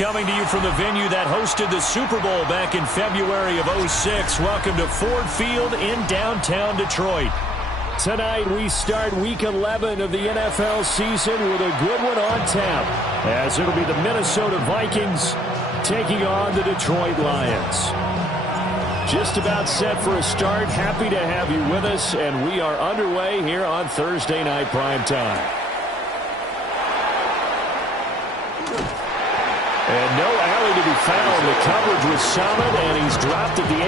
coming to you from the venue that hosted the Super Bowl back in February of '06. Welcome to Ford Field in downtown Detroit. Tonight we start Week 11 of the NFL season with a good one on tap, as it'll be the Minnesota Vikings taking on the Detroit Lions. Just about set for a start. Happy to have you with us, and we are underway here on Thursday Night Primetime. And no alley to be found. The coverage was solid, and he's dropped at the 18.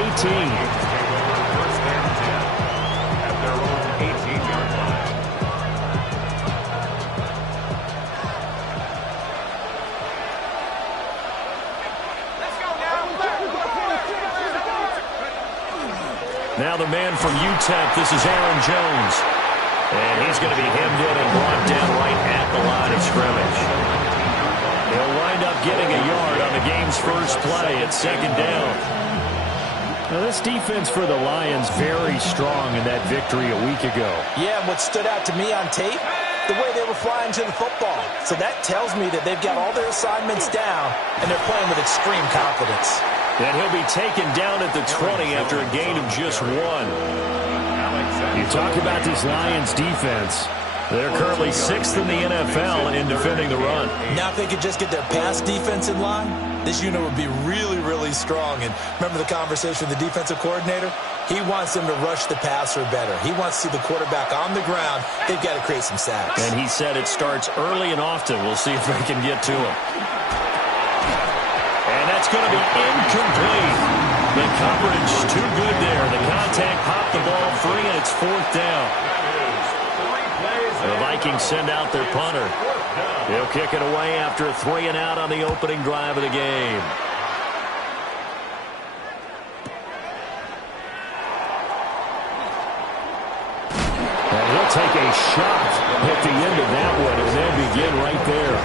At their own 18-yard line. Let's go now. Now the man from UTEP, this is Aaron Jones. And he's going to be hemmed in and brought down right at the line of scrimmage. He'll wind up getting a yard on the game's first play at second down. Now this defense for the Lions very strong in that victory a week ago. Yeah, and what stood out to me on tape, the way they were flying to the football. So that tells me that they've got all their assignments down, and they're playing with extreme confidence. And he'll be taken down at the 20 after a gain of just one. You talk about this Lions defense. They're currently 6th in the NFL in defending the run. Now if they could just get their pass defense in line, this unit would be really, really strong. And remember the conversation with the defensive coordinator? He wants them to rush the passer better. He wants to see the quarterback on the ground. They've got to create some sacks. And he said it starts early and often. We'll see if they can get to him. And that's going to be incomplete. The coverage too good there. The contact popped the ball free, and it's 4th down. The Vikings send out their punter. He'll kick it away after a 3-and-out on the opening drive of the game. And he'll take a shot at the end of that one and then begin right there.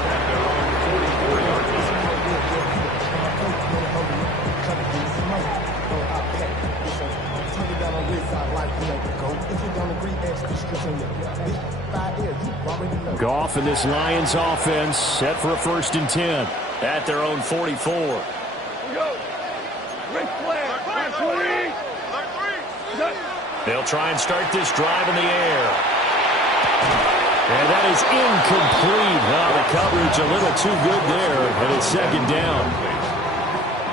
Goff and this Lions offense set for a 1st and 10 at their own 44. They'll try and start this drive in the air. And that is incomplete. Well, the coverage a little too good there, and it's 2nd down.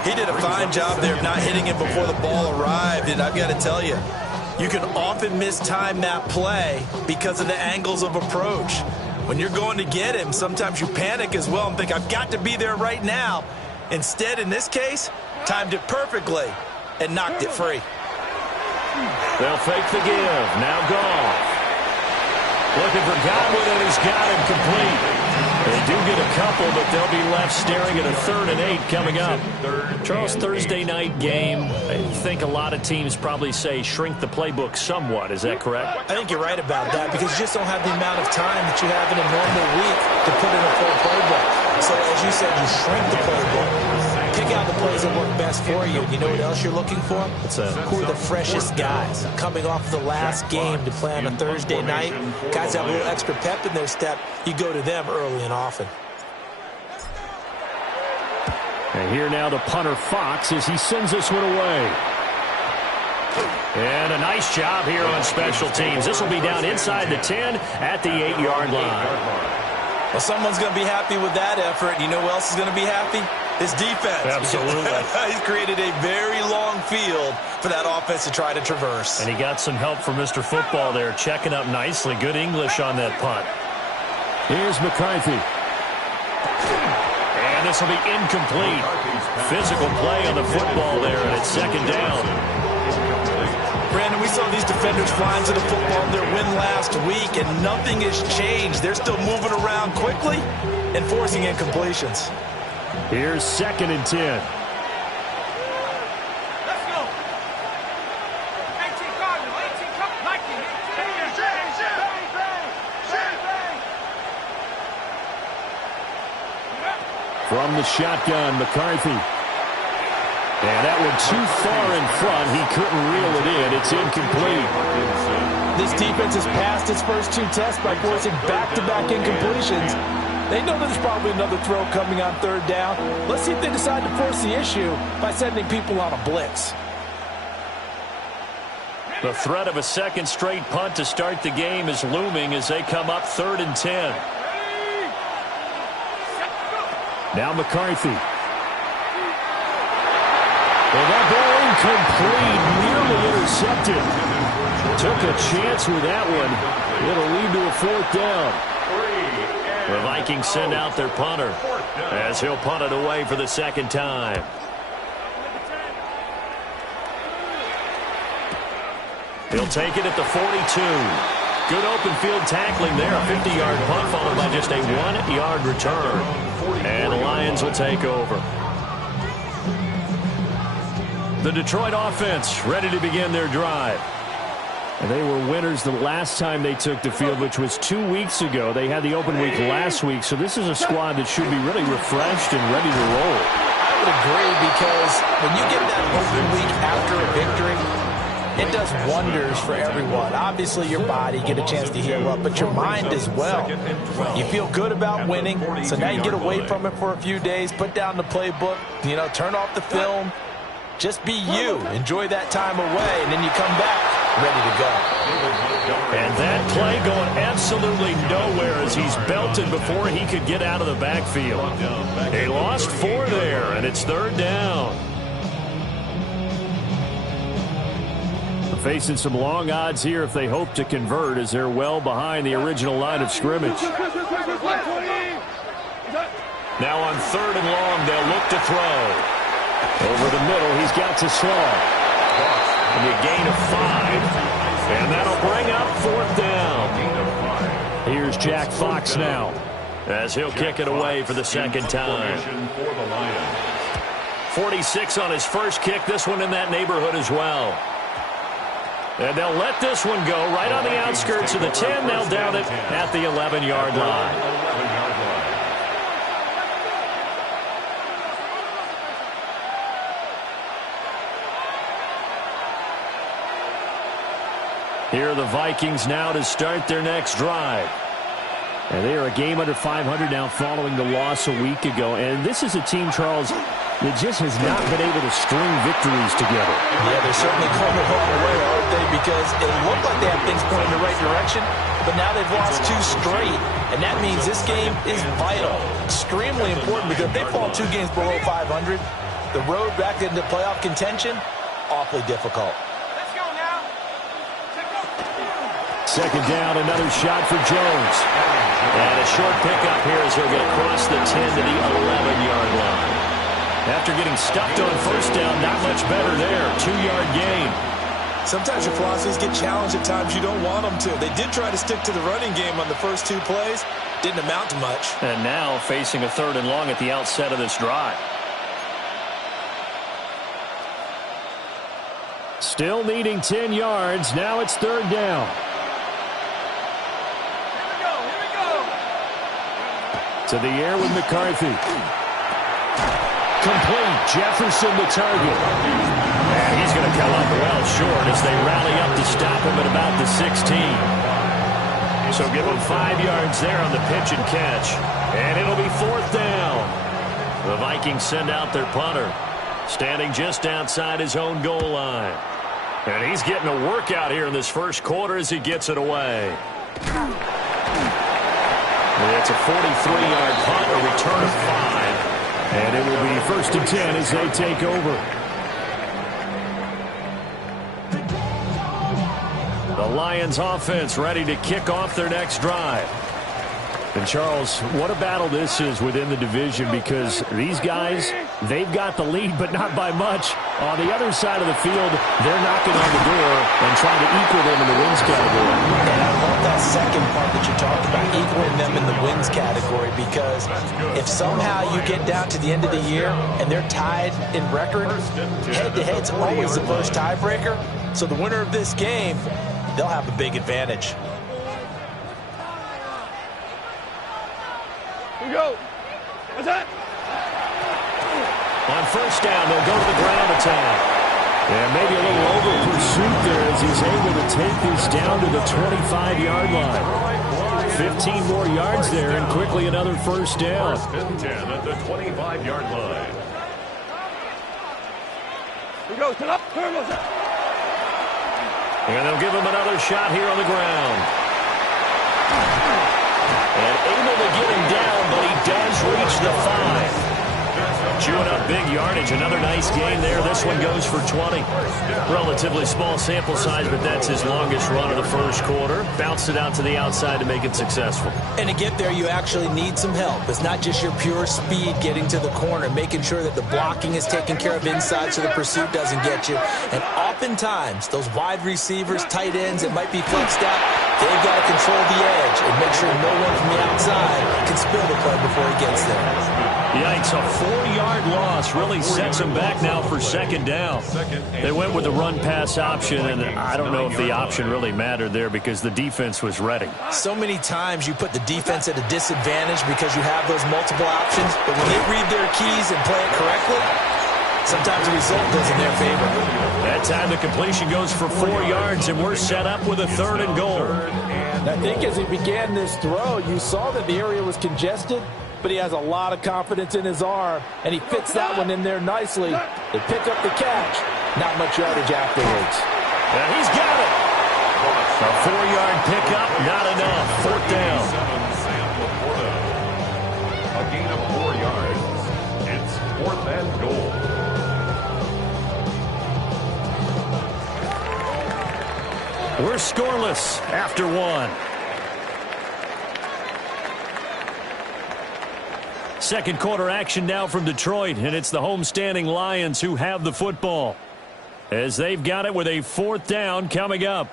He did a fine job there of not hitting him before the ball arrived, and I've got to tell you, you can often mistime that play because of the angles of approach. When you're going to get him, sometimes you panic as well and think, I've got to be there right now. Instead, in this case, timed it perfectly and knocked it free. They'll fake the give. Now Goff. Looking for Godwin, and he's got him complete. They do get a couple, but they'll be left staring at a 3rd and 8 coming up. Charles, Thursday night game, I think a lot of teams probably say shrink the playbook somewhat. Is that correct? I think you're right about that because you just don't have the amount of time that you have in a normal week to put in a full playbook. So as you said, you shrink the playbook. Pick out the plays that work best for you. You know what else you're looking for? Who are the freshest guys coming off the last game to play on a Thursday night? Guys have a little extra pep in their step. You go to them early and often. And here now the punter Fox as he sends this one away. And a nice job here on special teams. This will be down inside the 10 at the 8-yard line. Well, someone's going to be happy with that effort. You know who else is going to be happy? His defense. Absolutely. He's created a very long field for that offense to try to traverse. And he got some help from Mr. Football there, checking up nicely. Good English on that punt. Here's McCarthy. And this will be incomplete. Physical play on the football there, and it's 2nd down. Brandon, we saw these defenders flying to the football in their win last week, and nothing has changed. They're still moving around quickly and forcing incompletions. Here's 2nd and 10. Let's go. 18 Cardinal, 18 Cup, Nike. From the shotgun, McCarthy. And that one too far in front. He couldn't reel it in. It's incomplete. This defense has passed its first 2 tests by forcing back-to-back incompletions. They know there's probably another throw coming on third down. Let's see if they decide to force the issue by sending people on a blitz. The threat of a second straight punt to start the game is looming as they come up 3rd and 10. Now McCarthy. Well, that ball incomplete, nearly intercepted. Took a chance with that one. It'll lead to a 4th down. The Vikings send out their punter as he'll punt it away for the second time. He'll take it at the 42. Good open field tackling there. A 50-yard punt followed by just a 1-yard return. And the Lions will take over. The Detroit offense ready to begin their drive. And they were winners the last time they took the field, which was 2 weeks ago. They had the open week last week, so this is a squad that should be really refreshed and ready to roll. I would agree, because when you get that open week after a victory, it does wonders for everyone. Obviously, your body, get a chance to heal up, but your mind as well. You feel good about winning, so now you get away from it for a few days, put down the playbook, turn off the film, just be you. Enjoy that time away, and then you come back ready to go. And that play going absolutely nowhere as he's belted before he could get out of the backfield. They lost 4 there, and it's 3rd down. Facing some long odds here if they hope to convert, as they're well behind the original line of scrimmage. Now on 3rd and long, they'll look to throw. Over the middle, he's got to slow. And a gain of 5. And that'll bring up 4th down. Here's Jack Fox now, as he'll kick it away for the second time. 46 on his first kick. This one in that neighborhood as well. And they'll let this one go right on the outskirts of the 10. They'll down it at the 11-yard line. Here are the Vikings now to start their next drive. And they are a game under 500 now following the loss a week ago. And this is a team, Charles, that just has not been able to string victories together. Yeah, they're certainly coming home away, aren't they? Because it looked like they have things pointing in the right direction, but now they've lost 2 straight. And that means this game is vital, extremely important, because if they fall 2 games below 500, the road back into playoff contention, awfully difficult. Let's go now. Second down, another shot for Jones. And a short pickup here as he'll get across the 10 to the 11-yard line. After getting stuffed on first down, not much better there. 2-yard gain. Sometimes your philosophies get challenged at times you don't want them to. They did try to stick to the running game on the first 2 plays. Didn't amount to much. And now facing a 3rd and long at the outset of this drive. Still needing 10 yards. Now it's 3rd down. Here we go. To the air with McCarthy. Complete. Jefferson the target. And he's going to come up well short as they rally up to stop him at about the 16. So give him 5 yards there on the pitch and catch. And it'll be 4th down. The Vikings send out their punter, standing just outside his own goal line. And he's getting a workout here in this first quarter as he gets it away. It's a 43-yard punt, a return of 5. And it will be 1st and 10 as they take over. The Lions offense ready to kick off their next drive. And Charles, what a battle this is within the division, because these guys, they've got the lead, but not by much. On the other side of the field, they're knocking on the door and trying to equal them in the wins category. And I love that second part that you talked about, equaling them in the wins category, because if somehow you get down to the end of the year and they're tied in record, head-to-head's always the first tiebreaker. So the winner of this game, they'll have a big advantage. Here we go. What's that? On first down, they'll go to the ground attack. And maybe a little over pursuit there as he's able to take this down to the 25-yard line. 15 more yards there and quickly another first down. First and 10 at the 25-yard line. Here goes to the And they'll give him another shot here on the ground. And able to get him down, but he does reach the 5. Chewing up big yardage. Another nice gain there. This one goes for 20. Relatively small sample size, but that's his longest run of the first quarter. Bounced it out to the outside to make it successful. And to get there, you actually need some help. It's not just your pure speed getting to the corner, making sure that the blocking is taken care of inside so the pursuit doesn't get you. And oftentimes, those wide receivers, tight ends that might be flexed out, they've got to control the edge and make sure no one from the outside can spill the play before he gets there. Yikes, a 4-yard loss really sets them back now for second down. They went with the run-pass option, and I don't know if the option really mattered there because the defense was ready. So many times you put the defense at a disadvantage because you have those multiple options, but when they read their keys and play it correctly, sometimes the result goes in their favor. That time the completion goes for 4 yards, and we're set up with a 3rd and goal. I think as he began this throw, you saw that the area was congested, but he has a lot of confidence in his arm, and he fits that one in there nicely. They pick up the catch. Not much yardage afterwards. And he's got it. A 4-yard pickup, not enough. 4th down. A gain of 4 yards. It's 4th and goal. We're scoreless after 1. Second quarter action now from Detroit, and it's the homestanding Lions who have the football as they've got it with a 4th down coming up.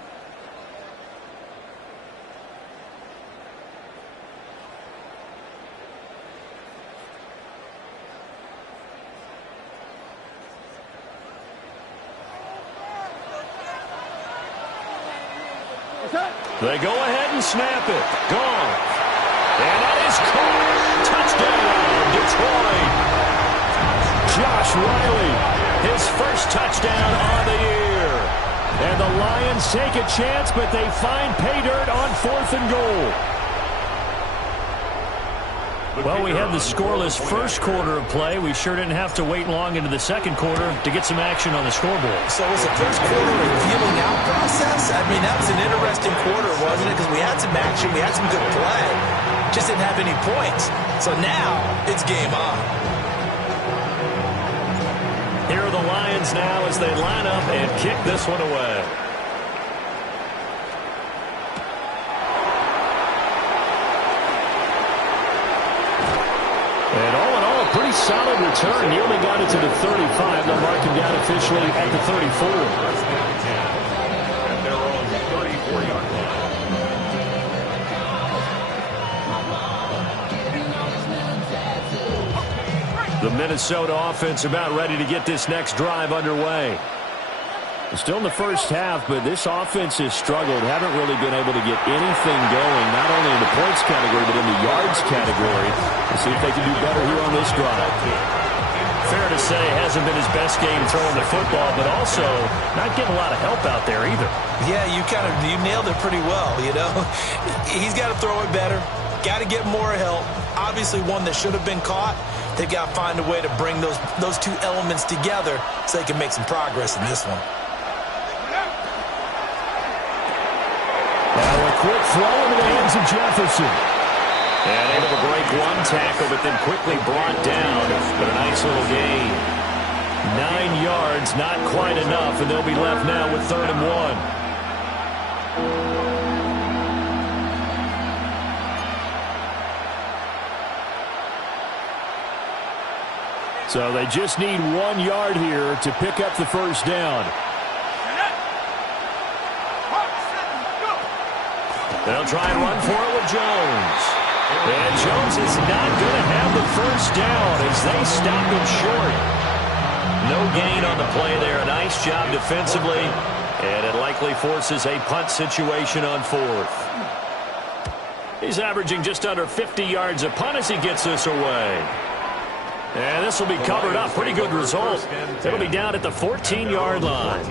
They go ahead and snap it. Gone. And that is caught. Touchdown, Detroit. Josh Riley, his first touchdown on the year. And the Lions take a chance, but they find pay dirt on 4th and goal. Well, we had the scoreless first quarter of play. We sure didn't have to wait long into the second quarter to get some action on the scoreboard. So was the first quarter a feeling out process? I mean, that was an interesting quarter, wasn't it? Because we had some action, we had some good play. Just didn't have any points. So now it's game on. Here are the Lions now as they line up and kick this one away. And all in all, a pretty solid return. Nearly got it to the 35. They'll mark him down officially at the 34. And they're on the 34-yard line. The Minnesota offense about ready to get this next drive underway. Still in the first half, but this offense has struggled. Haven't really been able to get anything going, not only in the points category, but in the yards category. We'll see if they can do better here on this drive. Fair to say, hasn't been his best game throwing the football, but also not getting a lot of help out there either. Yeah, you nailed it pretty well, you know. He's got to throw it better. Got to get more help. Obviously one that should have been caught. They've got to find a way to bring those two elements together so they can make some progress in this one. Now a quick throw into the hands of Jefferson. And able to break one tackle, but then quickly brought down. But a nice little gain. 9 yards, not quite enough, and they'll be left now with 3rd and 1. So they just need 1 yard here to pick up the first down. They'll try and run for it with Jones. And Jones is not going to have the first down as they stop him short. No gain on the play there. A nice job defensively. And it likely forces a punt situation on 4th. He's averaging just under 50 yards a punt as he gets this away. And this will be covered up. Pretty good result. It'll be down at the 14-yard line.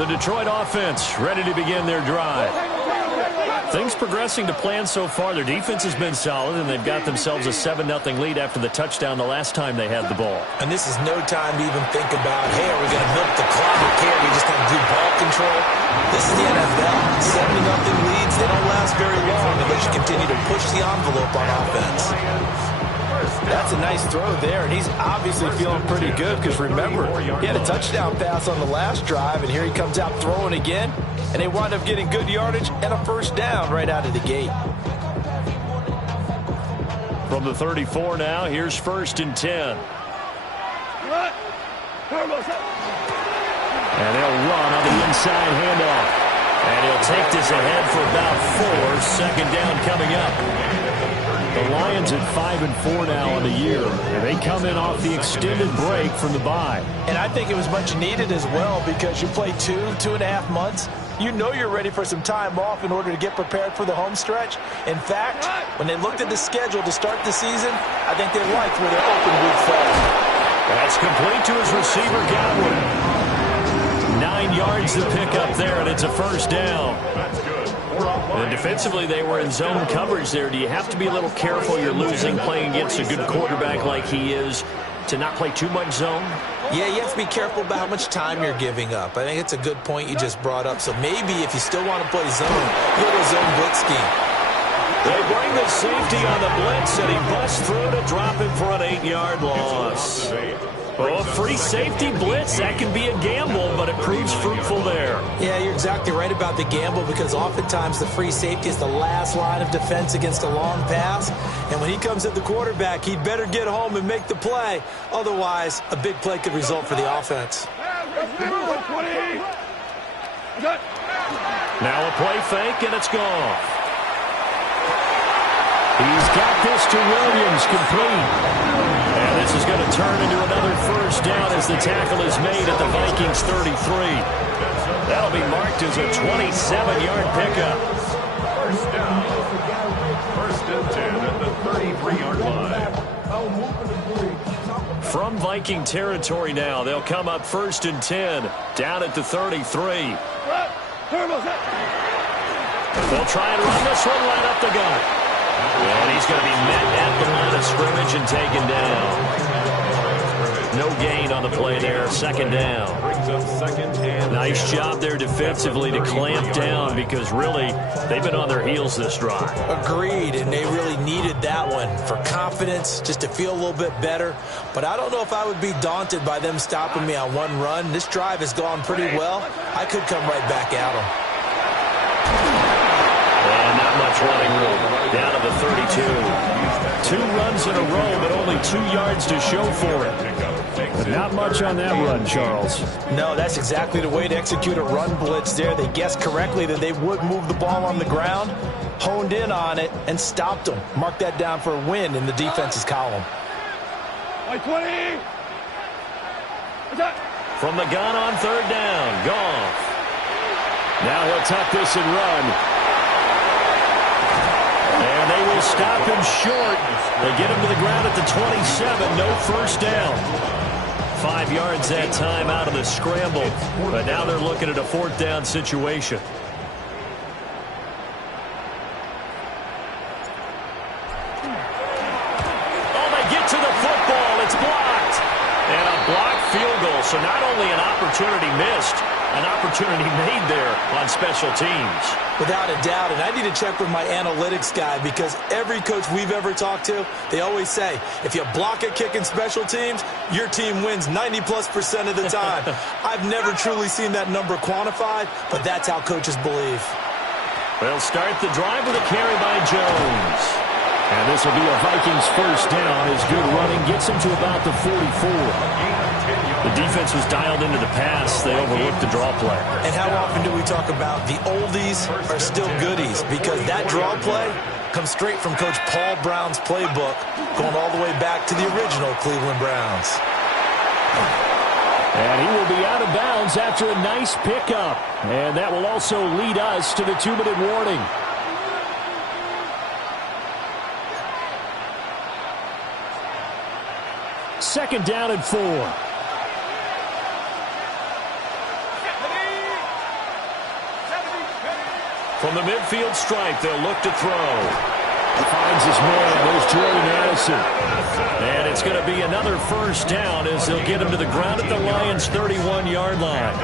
The Detroit offense ready to begin their drive. Things progressing to plan so far. Their defense has been solid, and they've got themselves a 7-0 lead after the touchdown the last time they had the ball. And this is no time to even think about, hey, are we going to milk the clock? Hey, are we just going to do ball control? This is the NFL. 7-0 leads, they don't last very long unless you continue to push the envelope on offense. That's a nice throw there, and he's obviously feeling pretty good because, remember, he had a touchdown pass on the last drive, and here he comes out throwing again, and they wind up getting good yardage and a first down right out of the gate. From the 34 now, here's 1st and 10. And they'll run on the inside handoff. And he'll take this ahead for about 4. Second down coming up. The Lions at 5-4 now on the year, and they come in off the extended break from the bye. And I think it was much needed as well because you play 2.5 months. You know you're ready for some time off in order to get prepared for the home stretch. In fact, when they looked at the schedule to start the season, I think they liked where their open week fell. That's complete to his receiver, Godwin. 9 yards to pick up there, and it's a first down. And defensively, they were in zone coverage there. Do you have to be a little careful you're losing playing against a good quarterback like he is to not play too much zone? Yeah, you have to be careful about how much time you're giving up. I think it's a good point you just brought up. So maybe if you still want to play zone, you go to a zone blitz scheme. They bring the safety on the blitz, and he busts through to drop him for an 8-yard loss. Oh, free safety blitz, that can be a gamble, but it proves fruitful there. Yeah, you're exactly right about the gamble because oftentimes the free safety is the last line of defense against a long pass. And when he comes at the quarterback, he'd better get home and make the play. Otherwise, a big play could result for the offense. Now a play fake, and it's gone. He's got this to Williams, complete. And this is going to turn into another first down as the tackle is made at the Vikings 33. That'll be marked as a 27-yard pickup. First down. 1st and 10 at the 33-yard line. From Viking territory now, they'll come up 1st and 10 down at the 33. They'll try and run this one right up the gut. And he's going to be met at the line of scrimmage and taken down. No gain on the play there. 2nd down. Nice job there defensively to clamp down because really they've been on their heels this drive. Agreed, and they really needed that one for confidence, just to feel a little bit better. But I don't know if I would be daunted by them stopping me on one run. This drive has gone pretty well. I could come right back at them. And not much running room. Down to the 32. 2 runs in a row, but only 2 yards to show for it. But not much on that run, Charles. No, that's exactly the way to execute a run blitz there. They guessed correctly that they would move the ball on the ground, honed in on it, and stopped them. Mark that down for a win in the defense's column. From the gun on 3rd down, Goff. Now he'll tuck this and run. And they will stop him short. They get him to the ground at the 27. No first down. 5 yards that time out of the scramble. But now they're looking at a 4th down situation. Oh, they get to the football. It's blocked. And a blocked field goal. So not only an opportunity missed, an opportunity made there on special teams. Without a doubt, and I need to check with my analytics guy because every coach we've ever talked to, they always say, if you block a kick in special teams, your team wins 90+% of the time. I've never truly seen that number quantified, but that's how coaches believe. They'll start the drive with a carry by Jones. And this will be a Vikings first down as good running gets him to about the 44. The defense was dialed into the pass. They overlooked the draw play. And how often do we talk about the oldies are still goodies? Because that draw play comes straight from Coach Paul Brown's playbook, going all the way back to the original Cleveland Browns. And he will be out of bounds after a nice pickup. And that will also lead us to the 2-minute warning. Second down and 4. From the midfield stripe, they'll look to throw. Finds his man. There's Jordan Addison. And it's going to be another first down as they'll get him to the ground at the Lions' 31-yard line.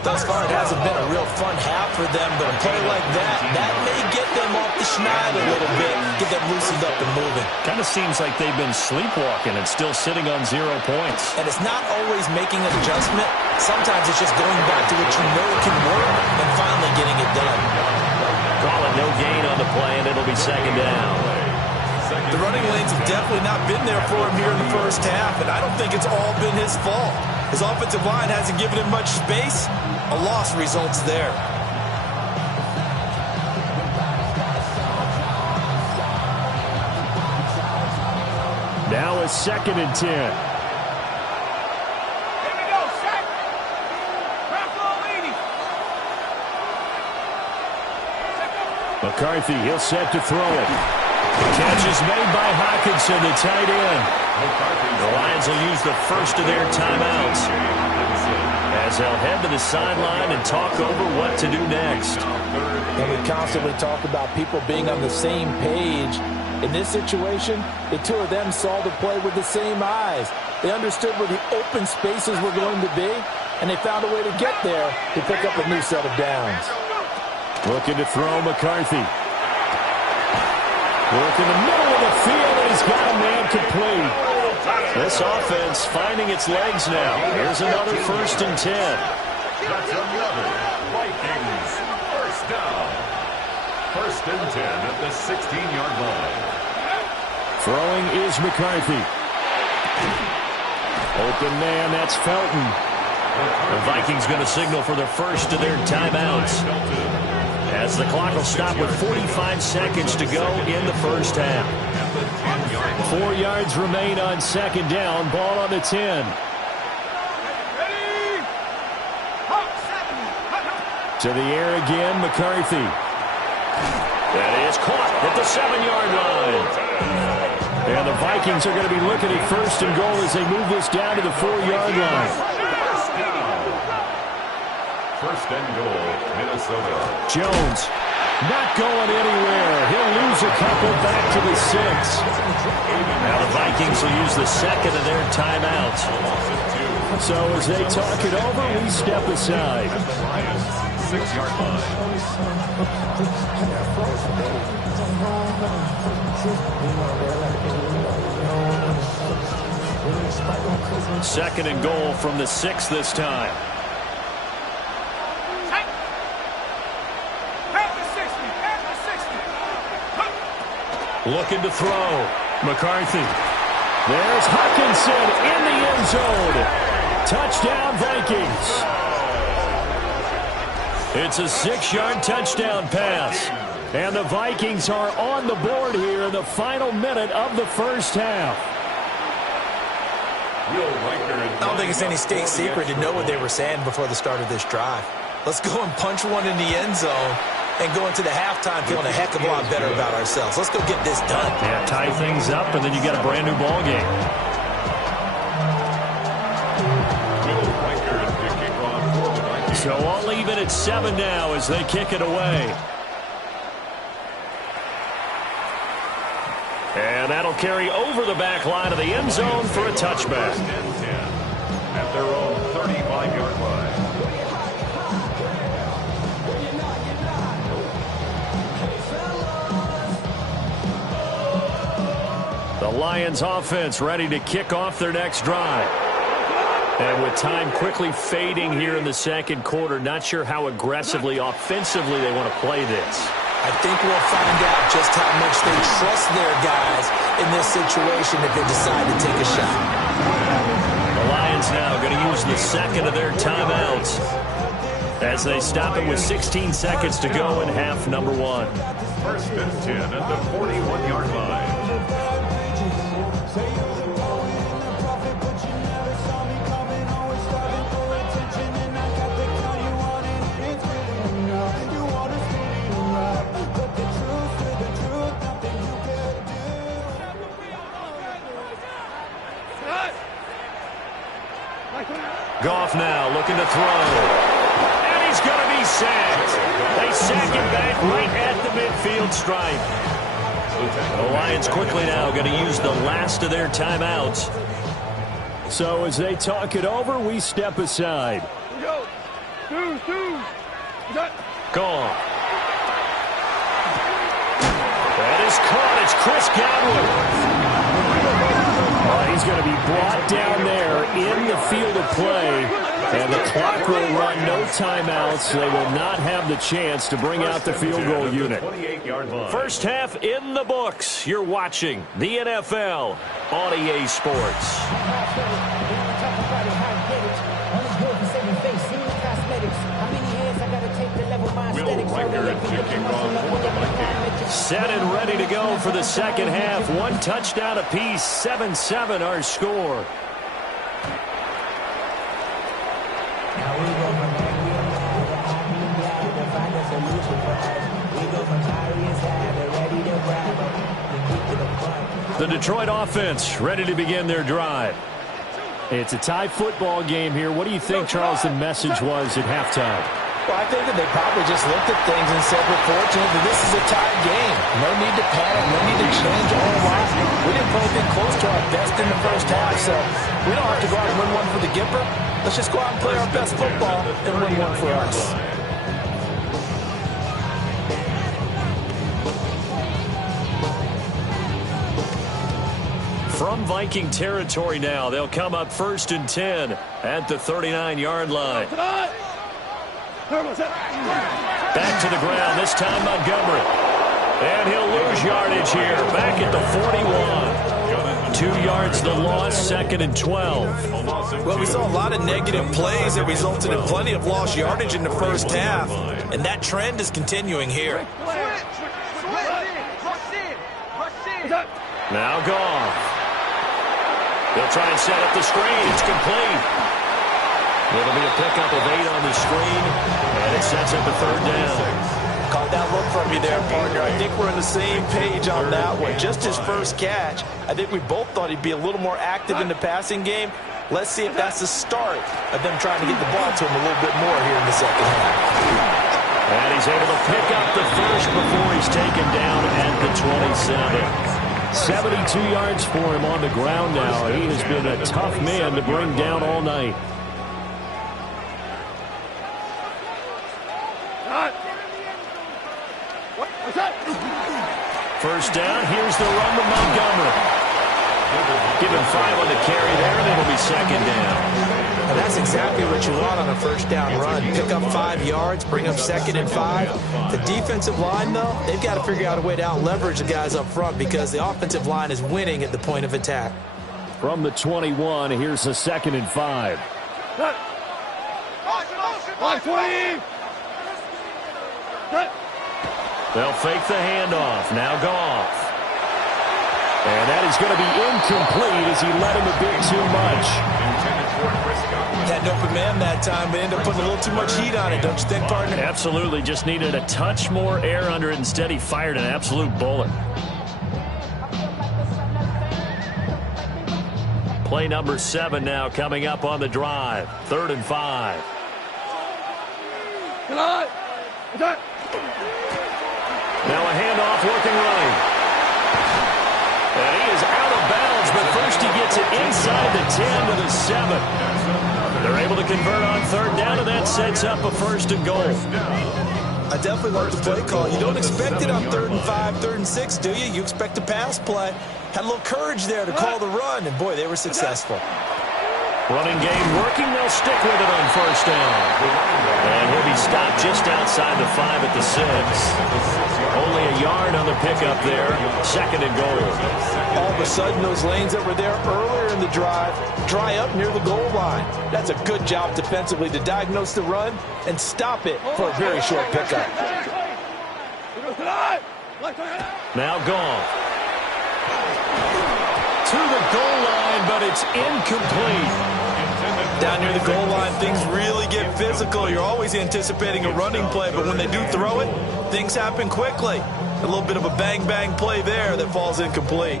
Thus far, it hasn't been a real fun half for them, but a play like that may get them off the schneid a little bit, get them loosened up and moving. Kind of seems like they've been sleepwalking and still sitting on 0 points. And it's not always making an adjustment. Sometimes it's just going back to what you know can work and finally getting it done. Call it no gain on the play, and it'll be second down. The running lanes have definitely not been there for him here in the first half, and I don't think it's all been his fault. His offensive line hasn't given him much space. A loss results there. Now a 2nd and 10. Here we go, set. McCarthy, he'll set to throw it. The catch is made by Hockenson, the tight end. The Lions will use the first of their timeouts as they'll head to the sideline and talk over what to do next. And we constantly talk about people being on the same page. In this situation, the two of them saw the play with the same eyes. They understood where the open spaces were going to be, and they found a way to get there to pick up a new set of downs. Looking to throw McCarthy. Work in the middle of the field, and he's got a man complete. This offense finding its legs now. Here's another 1st and 10. That's another Vikings first down. 1st and 10 at the 16-yard line. Throwing is McCarthy. Open man, that's Felton. The Vikings going to signal for the first of their timeouts, as the clock will stop with 45 seconds to go in the first half. 4 yards remain on 2nd down. Ball on the 10. To the air again, McCarthy. That is caught at the 7-yard line. And the Vikings are going to be looking at 1st and goal as they move this down to the 4-yard line. 1st and goal, Minnesota. Jones not going anywhere. He'll lose a couple back to the 6. Now the Vikings will use the 2nd of their timeouts. So as they talk it over, we step aside. 6-yard line. 2nd and goal from the 6 this time. Looking to throw. McCarthy. There's Hockenson in the end zone. Touchdown, Vikings. It's a 6-yard touchdown pass. And the Vikings are on the board here in the final minute of the first half. I don't think it's any state secret to know what they were saying before the start of this drive. Let's go and punch one in the end zone and go into the halftime feeling a heck of a lot better about ourselves. Let's go get this done. Yeah, tie things up, and then you got a brand new ball game. So all even at 7 now as they kick it away. And that'll carry over the back line of the end zone for a touchback. 1st and 10 at their own 35-yard line. The Lions offense ready to kick off their next drive. And with time quickly fading here in the 2nd quarter, not sure how aggressively, offensively they want to play this. I think we'll find out just how much they trust their guys in this situation if they decide to take a shot. The Lions now going to use the 2nd of their timeouts as they stop it with 16 seconds to go in half number 1. 1st and 10 at the 41-yard line. Goff now looking to throw. And he's going to be sacked. They sack him back right at the midfield stripe. The Lions quickly now going to use the last of their timeouts. So as they talk it over, we step aside. Go. Gone. That is caught. It's Chris Godwin. He's going to be brought down there in the field of play. And the clock will run, no timeouts. They will not have the chance to bring out the field goal unit. First half in the books. You're watching the NFL on EA Sports. Set and ready to go for the second half. One touchdown apiece, 7-7 our score. The Detroit offense ready to begin their drive. It's a tie football game here. What do you think, Charles, the message was at halftime? Well, I think that they probably just looked at things and said, we're fortunate that this is a tied game. No need to panic. No need to change a whole lot. We didn't play anything close to our best in the first half, so we don't have to go out and win one for the Gipper. Let's just go out and play our best football and win one for us. From Viking territory now, they'll come up 1st and 10 at the 39-yard line. Back to the ground, this time Montgomery. And he'll lose yardage here, back at the 41. 2 yards the loss, 2nd and 12. Well, we saw a lot of negative plays that resulted in plenty of lost yardage in the first half, and that trend is continuing here. Now Goff. They'll try and set up the screen. It's complete. It'll be a pickup of 8 on the screen, and it sets up a 3rd down. Caught that look from you there, partner. I think we're on the same page on that one. Just his first catch. I think we both thought he'd be a little more active in the passing game. Let's see if that's the start of them trying to get the ball to him a little bit more here in the second half. And he's able to pick up the first before he's taken down at the 27. 72 yards for him on the ground now. He has been a tough man to bring down all night. First down, here's the run to Montgomery. Give him 5 on the carry there, and it'll be 2nd down. And that's exactly what you want on a first down run. Pick up 5 yards, bring up 2nd and 5. The defensive line, though, they've got to figure out a way to out-leverage the guys up front because the offensive line is winning at the point of attack. From the 21, here's the 2nd and 5. They'll fake the handoff. Now Goff. And that is going to be incomplete as he let him a bit too much. Had an open man that time, but ended up putting a little too much heat on it, don't you think, partner? Absolutely. Just needed a touch more air under it. Instead, he fired an absolute bullet. Play number 7 now coming up on the drive. 3rd and 5. Now a handoff working right. And he is out of bounds, but first he gets it inside the 10 to the 7. They're able to convert on 3rd down, and that sets up a 1st and goal. I definitely like the play call. You don't expect it on 3rd and 5, 3rd and 6, do you? You expect a pass play. Had a little courage there to call the run, and boy, they were successful. Running game working. They'll stick with it on 1st down. And he'll be stopped just outside the 5 at the 6. Only a yard on the pickup there. 2nd and goal. All of a sudden, those lanes that were there earlier in the drive dry up near the goal line. That's a good job defensively to diagnose the run and stop it for a very short pickup. Now Goff. To the goal line, but it's incomplete. Down near the goal line, things really get physical. You're always anticipating a running play, but when they do throw it, things happen quickly. A little bit of a bang-bang play there that falls incomplete.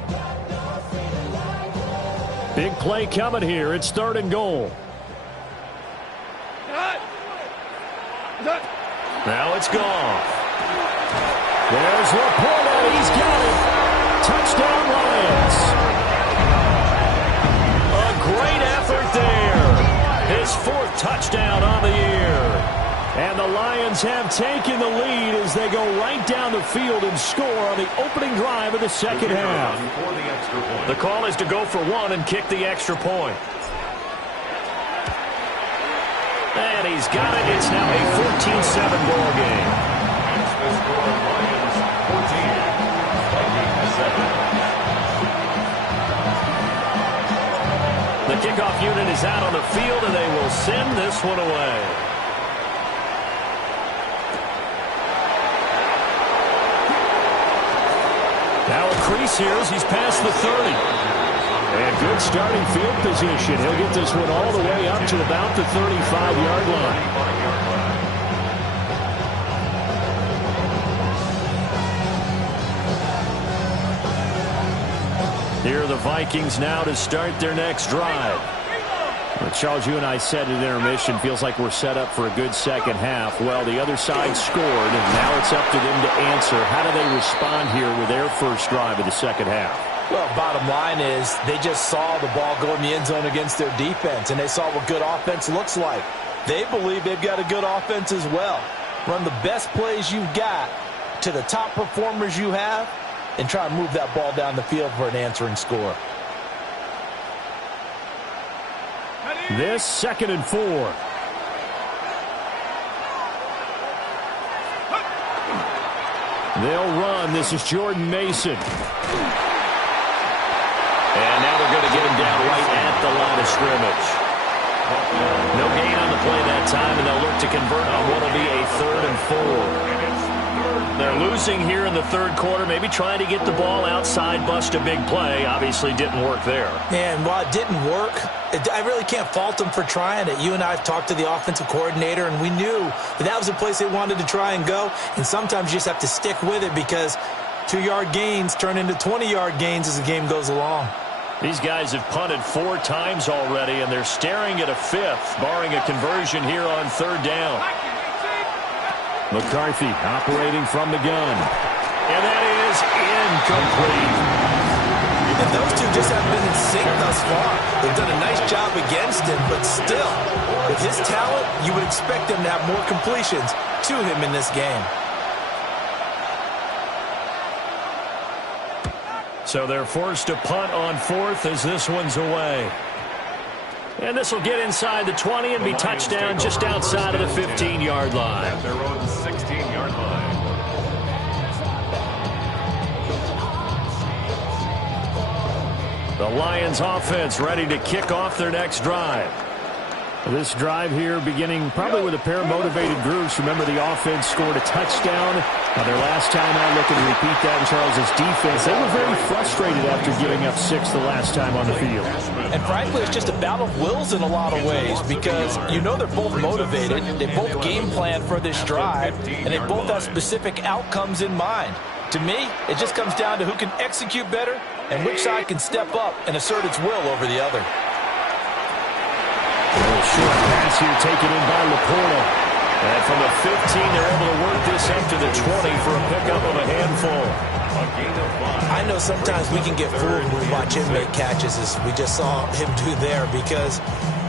Big play coming here. It's 3rd and goal. Now it's Goff. There's Laporta. He's got it. Touchdown, Lions. A great effort there. His 4th touchdown on the year. And the Lions have taken the lead as they go right down the field and score on the opening drive of the second half. The call is to go for 1 and kick the extra point. And he's got it. It's now a 14-7 ball game. The score, Lions 14, Vikings 7. The kickoff unit is out on the field, and they will send this one away. Now a crease here as he's past the 30. And good starting field position. He'll get this one all the way up to about the 35-yard line. Here are the Vikings now to start their next drive. Well, Charles, you and I said at intermission, feels like we're set up for a good second half. Well, the other side scored, and now it's up to them to answer. How do they respond here with their first drive of the second half? Well, bottom line is they just saw the ball go in the end zone against their defense, and they saw what good offense looks like. They believe they've got a good offense as well. Run the best plays you've got to the top performers you have, and try and move that ball down the field for an answering score. This 2nd and 4. They'll run. This is Jordan Mason. And now they're going to get him down right at the line of scrimmage. No gain on the play that time, and they'll look to convert on what will be a 3rd and 4. They're losing here in the 3rd quarter, maybe trying to get the ball outside, bust a big play. Obviously didn't work there. And while it didn't work, I really can't fault them for trying it. You and I have talked to the offensive coordinator, and we knew that was a place they wanted to try and go. And sometimes you just have to stick with it because 2-yard gains turn into 20-yard gains as the game goes along. These guys have punted 4 times already, and they're staring at a 5th, barring a conversion here on 3rd down. McCarthy operating from the gun. And that is incomplete. And those two just haven't been in sync thus far. They've done a nice job against him, but still, with his talent, you would expect him to have more completions to him in this game. So they're forced to punt on 4th as this one's away. And this will get inside the 20 and be touchdown just outside of the 15-yard line. At their own 16-yard line. The Lions offense ready to kick off their next drive. This drive here beginning probably with a pair of motivated groups. Remember, the offense scored a touchdown. Their last time out, looking to repeat that in Charles's defense. They were very frustrated after giving up 6 the last time on the field. And frankly, it's just a battle of wills in a lot of ways because you know they're both motivated. They both game plan for this drive, and they both have specific outcomes in mind. To me, it just comes down to who can execute better and which side can step up and assert its will over the other. Short pass here taken in by Laporta. And from the 15, they're able to work this up to the 20 for a pickup of a handful. I know sometimes we can get fooled when we watch him make catches, as we just saw him do there, because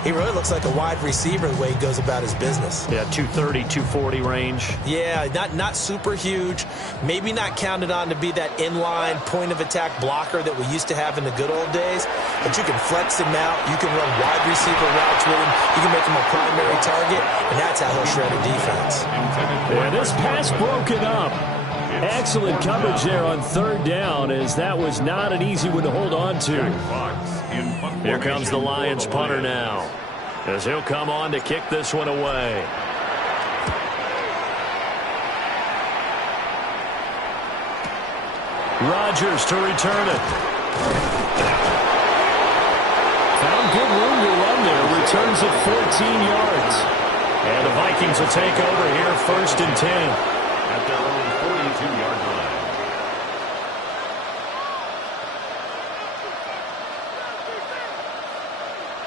he really looks like a wide receiver the way he goes about his business. Yeah, 230, 240 range. Yeah, not super huge. Maybe not counted on to be that inline point-of-attack blocker that we used to have in the good old days. But you can flex him out. You can run wide receiver routes with him. You can make him a primary target, and that's how he'll shred a defense. Yeah, this pass broken up. Excellent coverage there on 3rd down, as that was not an easy one to hold on to. Here comes the Lions punter now, as he'll come on to kick this one away. Rodgers to return it. Found good room to run there. Returns it 14 yards. And the Vikings will take over here 1st and 10. At their own 42-yard line.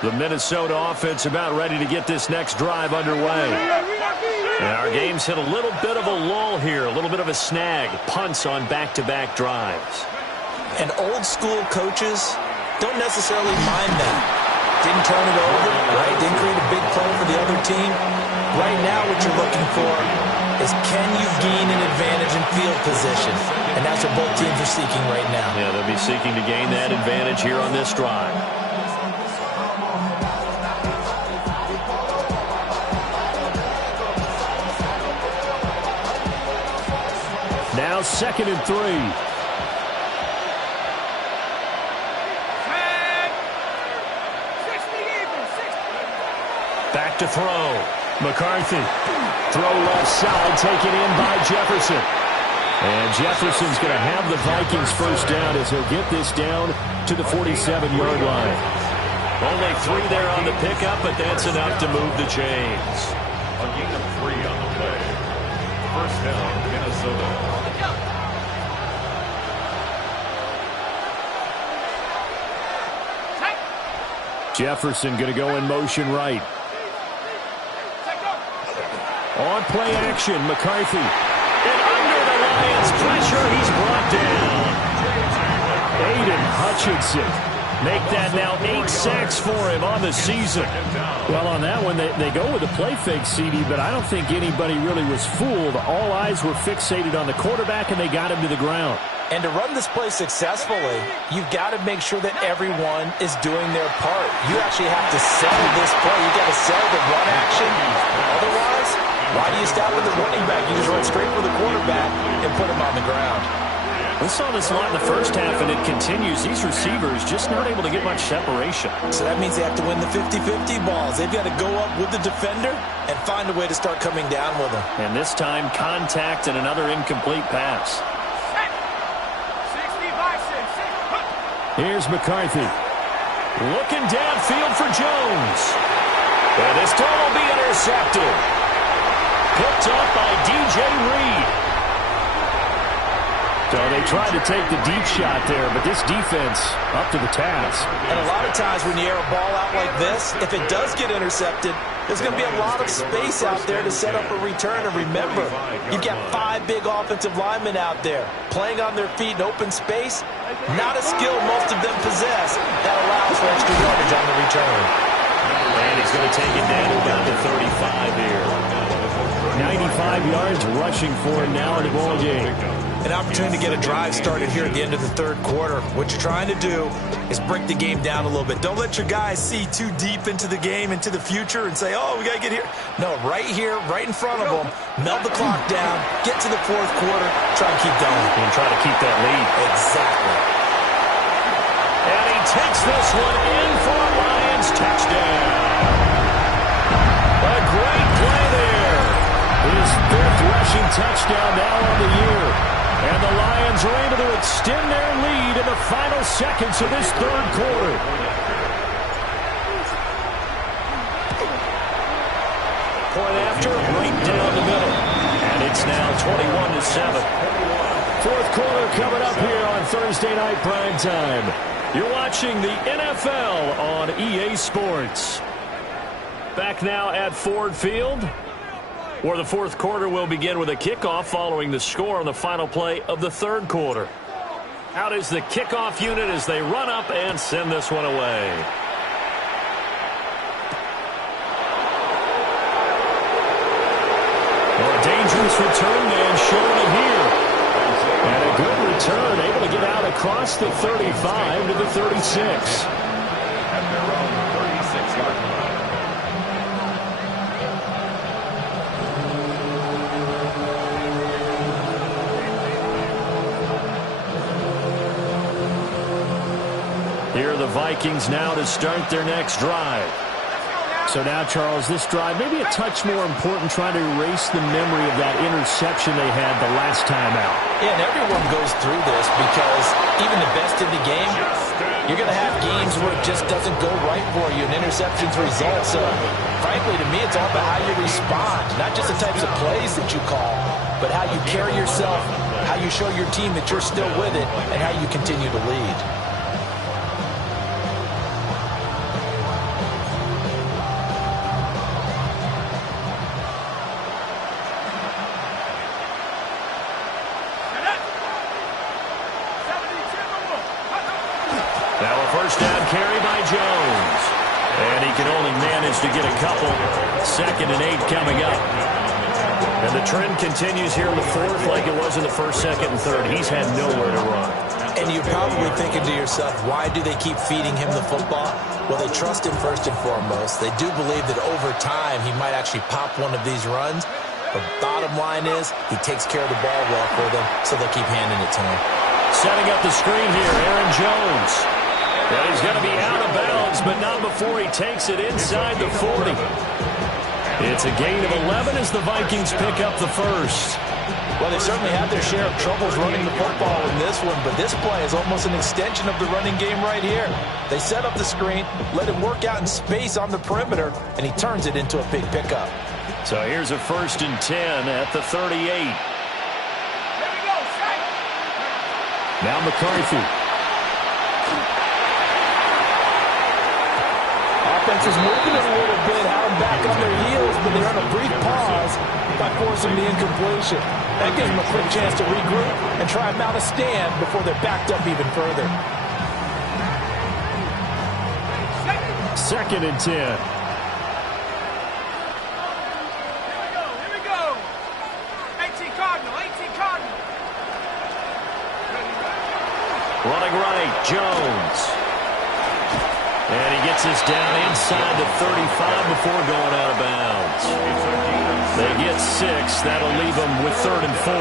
The Minnesota offense about ready to get this next drive underway. And our game's hit a little bit of a lull here, a little bit of a snag. Punts on back-to-back drives. And old-school coaches don't necessarily mind that. Didn't turn it over, right? Didn't create a big play for the other team. Right now what you're looking for is can you gain an advantage in field position? And that's what both teams are seeking right now. Yeah, they'll be seeking to gain that advantage here on this drive. Now 2nd and 3. Back to throw. McCarthy. Throw left side, taken in by Jefferson. And Jefferson's going to have the Vikings first down as he'll get this down to the 47-yard line. Only 3 there on the pickup, but that's enough to move the chains. A gain of 3 on the play. First down, Minnesota. Jefferson going to go in motion right. On play action, McCarthy. And under the Lions' pressure, he's brought down. Aiden Hutchinson. Make that now 8 sacks for him on the season. Well, on that one, they go with the play fake, CD, but I don't think anybody really was fooled. All eyes were fixated on the quarterback, and they got him to the ground. And to run this play successfully, you've got to make sure that everyone is doing their part. You actually have to sell this play. You've got to sell the run action. Otherwise, why do you stop with the running back? You just run straight for the quarterback and put him on the ground. We saw this a lot in the first half, and it continues. These receivers just not able to get much separation. So that means they have to win the 50-50 balls. They've got to go up with the defender and find a way to start coming down with them. And this time, contact and another incomplete pass. Here's McCarthy. Looking downfield for Jones. And this throw will be intercepted. Picked up by DJ Reed. So they tried to take the deep shot there, but this defense up to the task. And a lot of times when you air a ball out like this, if it does get intercepted, there's going to be a lot of space out there to set up a return. And remember, you've got 5 big offensive linemen out there playing on their feet in open space. Not a skill most of them possess that allows for extra yardage on the return. And he's going to take it down to about the 35 here. 95 yards rushing for him now in the ball game. An opportunity to get a drive started here at the end of the third quarter. What you're trying to do is break the game down a little bit. Don't let your guys see too deep into the game, into the future, and say, oh, we got to get here. No, right here, right in front of them, melt the clock down, get to the fourth quarter, try and keep going. And try to keep that lead. Exactly. And he takes this one in for a Lions touchdown. A great play there. His 5th rushing touchdown now on the year. And the Lions are able to extend their lead in the final seconds of this third quarter. Point after, right down the middle. And it's now 21-7. Fourth quarter coming up here on Thursday Night Primetime. You're watching the NFL on EA Sports. Back now at Ford Field, where the fourth quarter will begin with a kickoff following the score on the final play of the third quarter. Out is the kickoff unit as they run up and send this one away. Well, a dangerous return man showing it here. And a good return, able to get out across the 35 to the 36. At their own 36-yard line. Here are the Vikings now to start their next drive. So now, Charles, this drive maybe a touch more important, trying to erase the memory of that interception they had the last time out. Yeah, and everyone goes through this because even the best in the game, you're going to have games where it just doesn't go right for you, and interceptions result. So, frankly, to me, it's all about how you respond, not just the types of plays that you call, but how you carry yourself, how you show your team that you're still with it, and how you continue to lead. Now a first down carry by Jones. And he can only manage to get a couple. 2nd and 8 coming up. And the trend continues here in the 4th like it was in the 1st, 2nd, and 3rd. He's had nowhere to run. And you're probably thinking to yourself, why do they keep feeding him the football? Well, they trust him first and foremost. They do believe that over time he might actually pop one of these runs. But bottom line is he takes care of the ball well for them, so they'll keep handing it to him. Setting up the screen here, Aaron Jones. And he's going to be out of bounds, but not before he takes it inside the 40. It's a gain of 11 as the Vikings pick up the first. Well, they certainly had their share of troubles running the football in this one, but this play is almost an extension of the running game right here. They set up the screen, let him work out in space on the perimeter, and he turns it into a big pickup. So here's a 1st and 10 at the 38. Now McCarthy. Offense is moving it a little bit, had them back on their heels, but they're on a brief pause by forcing the incompletion. That gives them a quick chance to regroup and try and mount a stand before they're backed up even further. 2nd and 10. Here we go. 18 Cardinal, 18 Cardinal. Running right, Jones. And he gets this down inside the 35 before going out of bounds. They get 6. That'll leave them with 3rd and 4.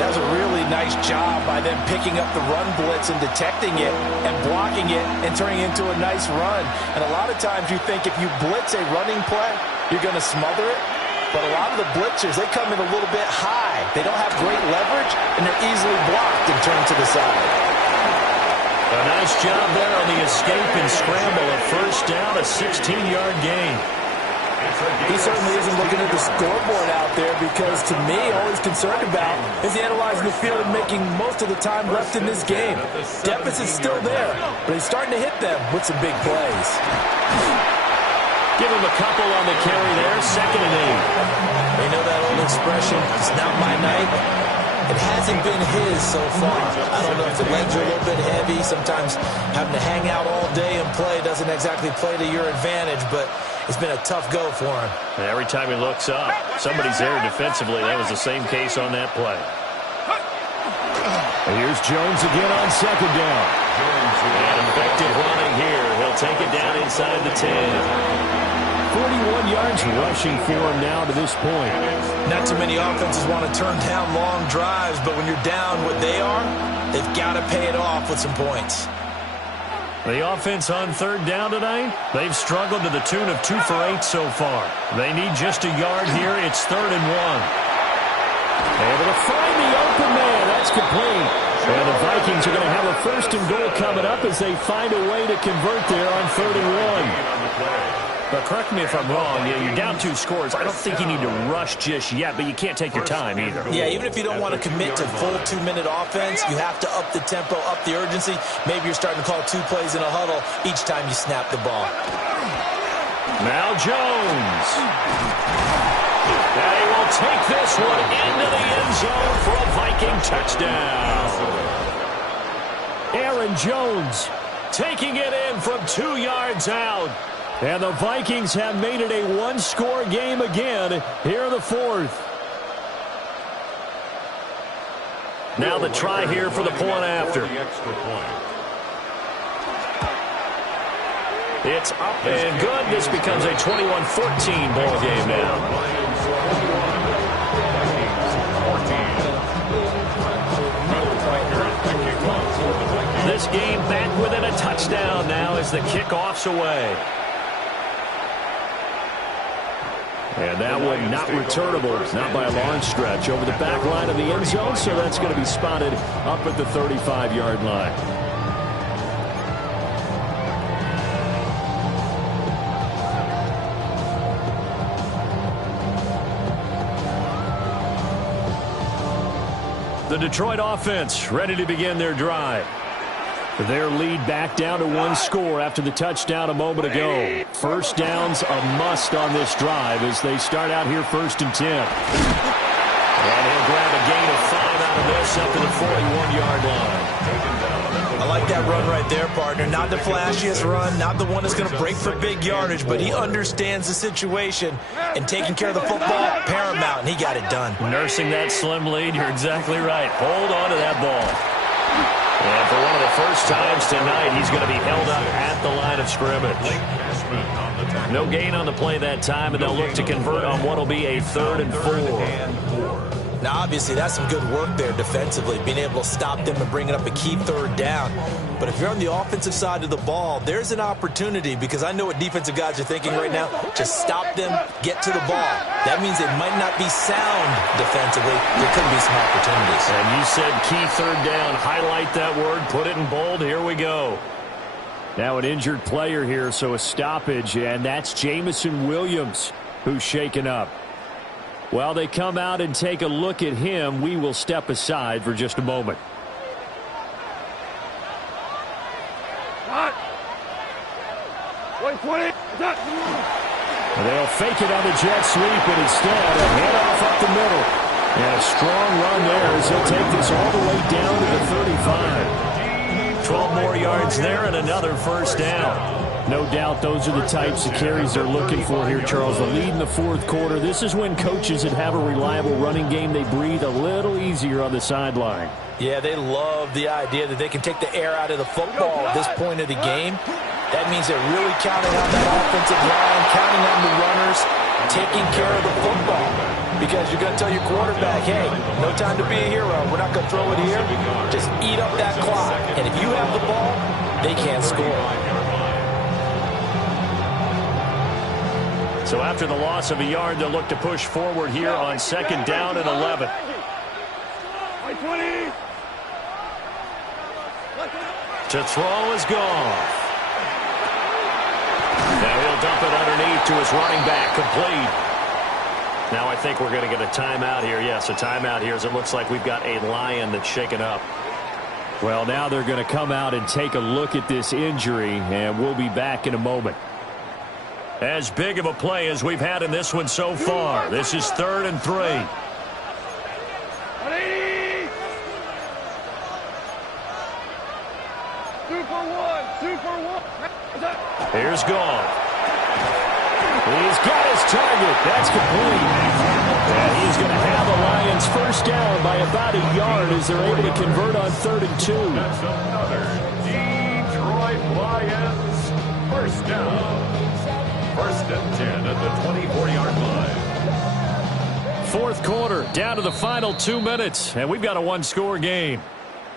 That was a really nice job by them picking up the run blitz and detecting it and blocking it and turning it into a nice run. And a lot of times you think if you blitz a running play, you're going to smother it. But a lot of the blitzers, they come in a little bit high. They don't have great leverage, and they're easily blocked and turned to the side. A nice job there on the escape and scramble. A first down, a 16-yard gain. He certainly isn't looking at the scoreboard out there because, to me, all he's concerned about is analyzing the field and making most of the time left in this game. Deficit's still there, but he's starting to hit them with some big plays. Give him a couple on the carry there, 2nd and 8. You know that old expression, it's not my night. It hasn't been his so far. I don't know if the legs are a little bit heavy. Sometimes having to hang out all day and play doesn't exactly play to your advantage, but it's been a tough go for him. And every time he looks up, somebody's there defensively. That was the same case on that play. And here's Jones again on 2nd down. And effective running here. He'll take it down inside the 10. 41 yards rushing for him now to this point. Not too many offenses want to turn down long drives, but when you're down what they are, they've got to pay it off with some points. The offense on 3rd down tonight, they've struggled to the tune of 2 for 8 so far. They need just a yard here. It's 3rd and 1. Able to find the open man. That's complete. And the Vikings are going to have a 1st and goal coming up as they find a way to convert there on 3rd and 1. But correct me if I'm wrong, you're down 2 scores. I don't think you need to rush just yet, but you can't take your time either. Yeah, even if you don't want to commit to full 2-minute offense, you have to up the tempo, up the urgency. Maybe you're starting to call 2 plays in a huddle each time you snap the ball. Now Jones. And he will take this one into the end zone for a Viking touchdown. Aaron Jones taking it in from 2 yards out. And the Vikings have made it a 1-score game again here in the 4th. Now the try here for the point after. It's up and good. This becomes a 21-14 ball game now. This game back within a touchdown now as the kickoff's away. And that one not returnable, not by a long stretch, over the back line of the end zone, so that's going to be spotted up at the 35-yard line. The Detroit offense ready to begin their drive. Their lead back down to 1 score after the touchdown a moment ago. First down's a must on this drive as they start out here 1st and 10. And he'll grab a gain of 5 out of this up to the 41-yard line. I like that run right there, partner. Not the flashiest run, not the one that's going to break for big yardage, but he understands the situation, and taking care of the football, paramount, and he got it done. Nursing that slim lead, you're exactly right. Hold on to that ball. And for one of the first times tonight, he's going to be held up at the line of scrimmage. No gain on the play that time, and they'll look to convert on what will be a 3rd and 4. Now, obviously, that's some good work there defensively, being able to stop them and bringing up a key 3rd down. But if you're on the offensive side of the ball, there's an opportunity, because I know what defensive guys are thinking right now. Just stop them, get to the ball. That means they might not be sound defensively. There could be some opportunities. And you said key 3rd down. Highlight that word. Put it in bold. Here we go. Now an injured player here, so a stoppage, and that's Jamison Williams who's shaken up. While they come out and take a look at him, we will step aside for just a moment. They'll fake it on the jet sweep, but instead a handoff up the middle. And a strong run there as he'll take this all the way down to the 35. 12 more yards there and another first down. No doubt those are the types of carries they're looking for here, Charles. The lead in the 4th quarter. This is when coaches that have a reliable running game, they breathe a little easier on the sideline. Yeah, they love the idea that they can take the air out of the football at this point of the game. That means they're really counting on that offensive line, counting on the runners, taking care of the football. Because you're going to tell your quarterback, hey, no time to be a hero. We're not going to throw it here. Just eat up that clock. And if you have the ball, they can't score. So after the loss of a yard, they'll look to push forward here on 2nd down and 11. To throw is gone. Now he'll dump it underneath to his running back, complete. Now I think we're going to get a timeout here. Yes, a timeout here as it looks like we've got a Lion that's shaken up. Well, now they're going to come out and take a look at this injury, and we'll be back in a moment. As big of a play as we've had in this one so far. This is 3rd and 3. 2 for 1. 2 for 1. Here's Goff. He's got his target. That's complete. And he's going to have the Lions first down by about a yard as they're able to convert on 3rd and 2. That's another Detroit Lions first down. 1st and 10 at the 24-yard line. 4th quarter, down to the final 2 minutes, and we've got a one-score game.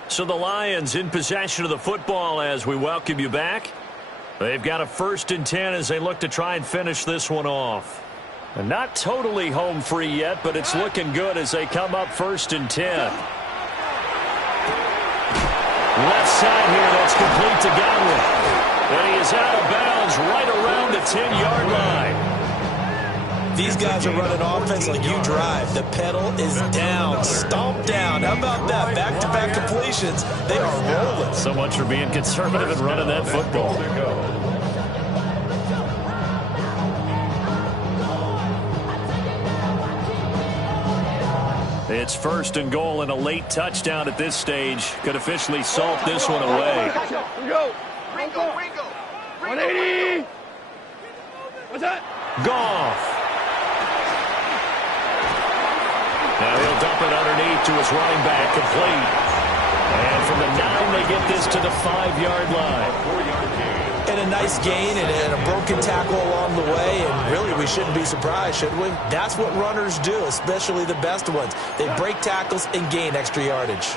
So the Lions in possession of the football as we welcome you back. They've got a 1st and 10 as they look to try and finish this one off. And not totally home free yet, but it's looking good as they come up 1st and 10. Left side here, that's complete to Godwin. And he is out of bounds right around the 10-yard line. These guys are running offense like you drive. The pedal is down, stomp down. How about that? Back-to-back completions. They are rolling. So much for being conservative and running that football. It's 1st and goal and a late touchdown at this stage. Could officially salt this one away. Go. Ringo. 180. What's that? Goff. Now he'll dump it underneath to his running back, complete. And from the 9, they get this to the 5-yard line. And a nice gain and a broken tackle along the way, and really we shouldn't be surprised, should we? That's what runners do, especially the best ones. They break tackles and gain extra yardage.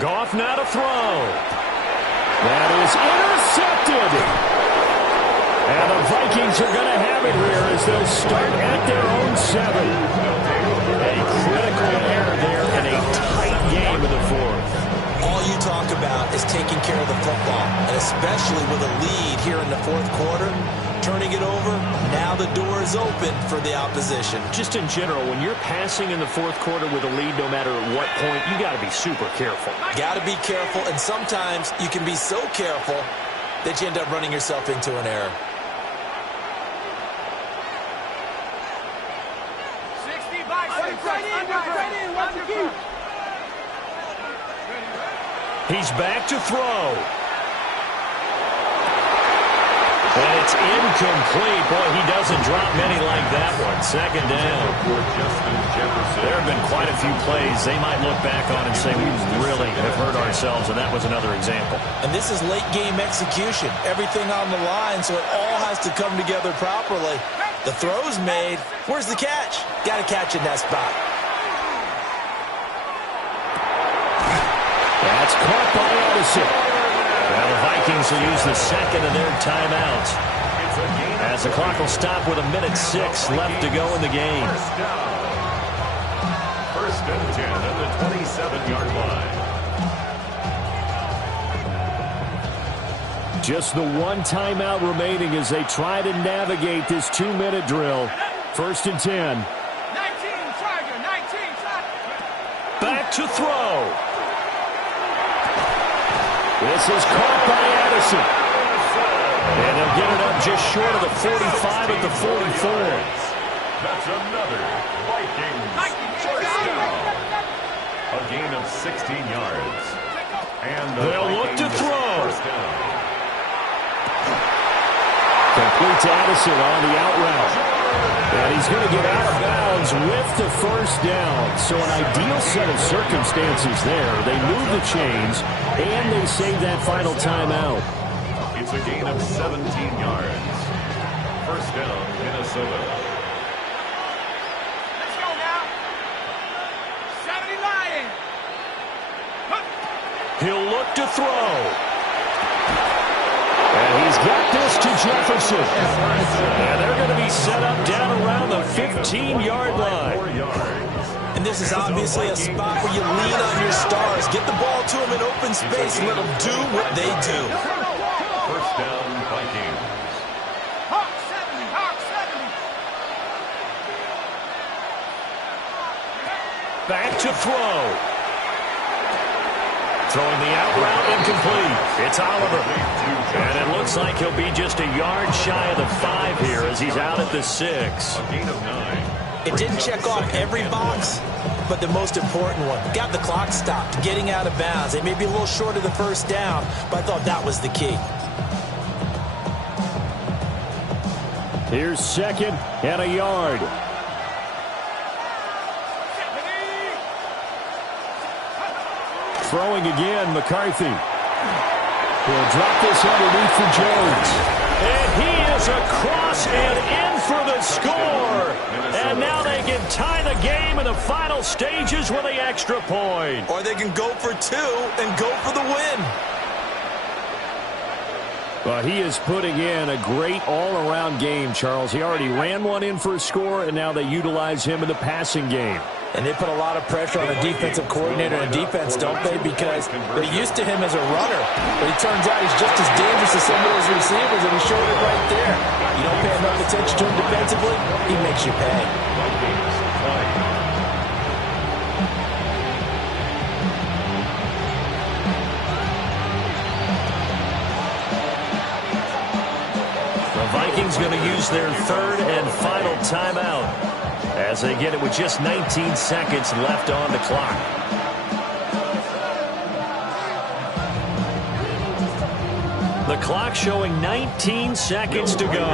Goff now to throw. That is intercepted. And the Vikings are going to have it here as they'll start at their own 7. A critical error there in a tight game in the 4th. All you talk about is taking care of the football, and especially with a lead here in the 4th quarter, turning it over, now the door is open for the opposition. Just in general, when you're passing in the 4th quarter with a lead, no matter at what point, you got to be super careful. Got to be careful, and sometimes you can be so careful that you end up running yourself into an error. 60 by 60. He's back to throw. And it's incomplete. Boy, he doesn't drop many like that one. Second down. There have been quite a few plays they might look back on and say, we really have hurt ourselves, and that was another example. And this is late game execution. Everything on the line, so it all has to come together properly. The throw's made. Where's the catch? Got to catch in that spot. That's caught by Edison. Well, the Vikings will use the second of their timeouts as the clock will stop with 1:06 left to go in the game. First and 10 at the 27-yard line. Just the one timeout remaining as they try to navigate this 2-minute drill. First and 10. 19, Tiger, 19, Tiger. Back to throw. This is caught by Addison. And they'll get it up just short of the 45 at the 44. That's another Vikings first down. A gain of 16 yards. And they'll look to throw. First down. Complete to Addison on the out route. And he's going to get out of bounds with the first down. So an ideal set of circumstances there. They move the chains, and they save that final timeout. It's a gain of 17 yards. First down, Minnesota. Let's go now. 70 Lions. He'll look to throw. And he's got this to Jefferson. And they're going to be set up down around the 15-yard line. And this is obviously a spot where you lean on your stars. Get the ball to them in open space and let them do what they do. First down, Vikings. Hawk 70, Hawk 70. Back to throw. Throwing the out route incomplete. It's Oliver. And it looks like he'll be just a yard shy of the 5 here as he's out at the 6. A gain of 9. It didn't check off every box, but the most important one. Got the clock stopped, getting out of bounds. They may be a little short of the first down, but I thought that was the key. Here's second and a yard. Throwing again, McCarthy. He'll drop this underneath for Jones. And he is across and in for the score. And now they can tie the game in the final stages with the extra point. Or they can go for 2 and go for the win. Well, he is putting in a great all-around game, Charles. He already ran one in for a score, and now they utilize him in the passing game. And they put a lot of pressure on a defensive coordinator and defense, don't they? Because they're used to him as a runner. But it turns out he's just as dangerous as some of those receivers, and he showed it right there. You don't pay enough attention to him defensively, he makes you pay. The Vikings going to use their third and final timeout as they get it with just 19 seconds left on the clock. The clock showing 19 seconds to go.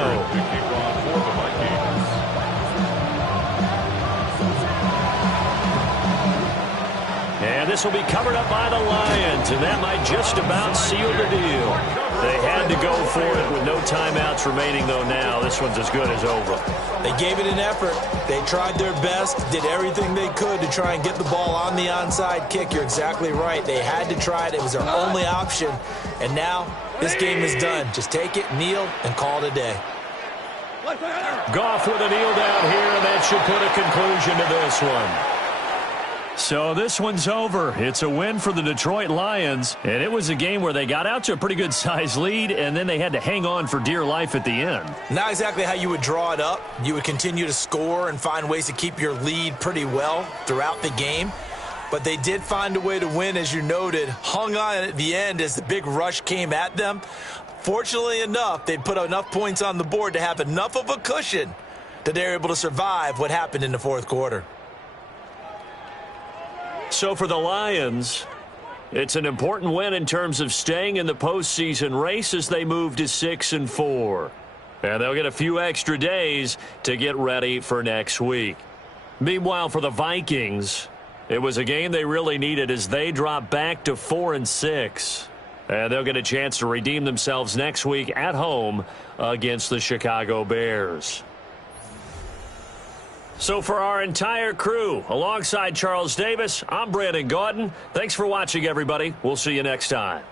And this will be covered up by the Lions, and that might just about seal the deal. They had to go for it with no timeouts remaining, though now this one's as good as over. They gave it an effort. They tried their best, did everything they could to try and get the ball on the onside kick. You're exactly right. They had to try it. It was their only option. And now this game is done. Just take it, kneel, and call it a day. Goff with a kneel down here, and that should put a conclusion to this one. So this one's over. It's a win for the Detroit Lions, and it was a game where they got out to a pretty good-sized lead, and then they had to hang on for dear life at the end. Not exactly how you would draw it up. You would continue to score and find ways to keep your lead pretty well throughout the game, but they did find a way to win, as you noted. Hung on at the end as the big rush came at them. Fortunately enough, they put enough points on the board to have enough of a cushion that they were able to survive what happened in the fourth quarter. So for the Lions, it's an important win in terms of staying in the postseason race as they move to 6-4. And they'll get a few extra days to get ready for next week. Meanwhile, for the Vikings, it was a game they really needed as they drop back to 4-6. And they'll get a chance to redeem themselves next week at home against the Chicago Bears. So for our entire crew, alongside Charles Davis, I'm Brandon Gaudin. Thanks for watching, everybody. We'll see you next time.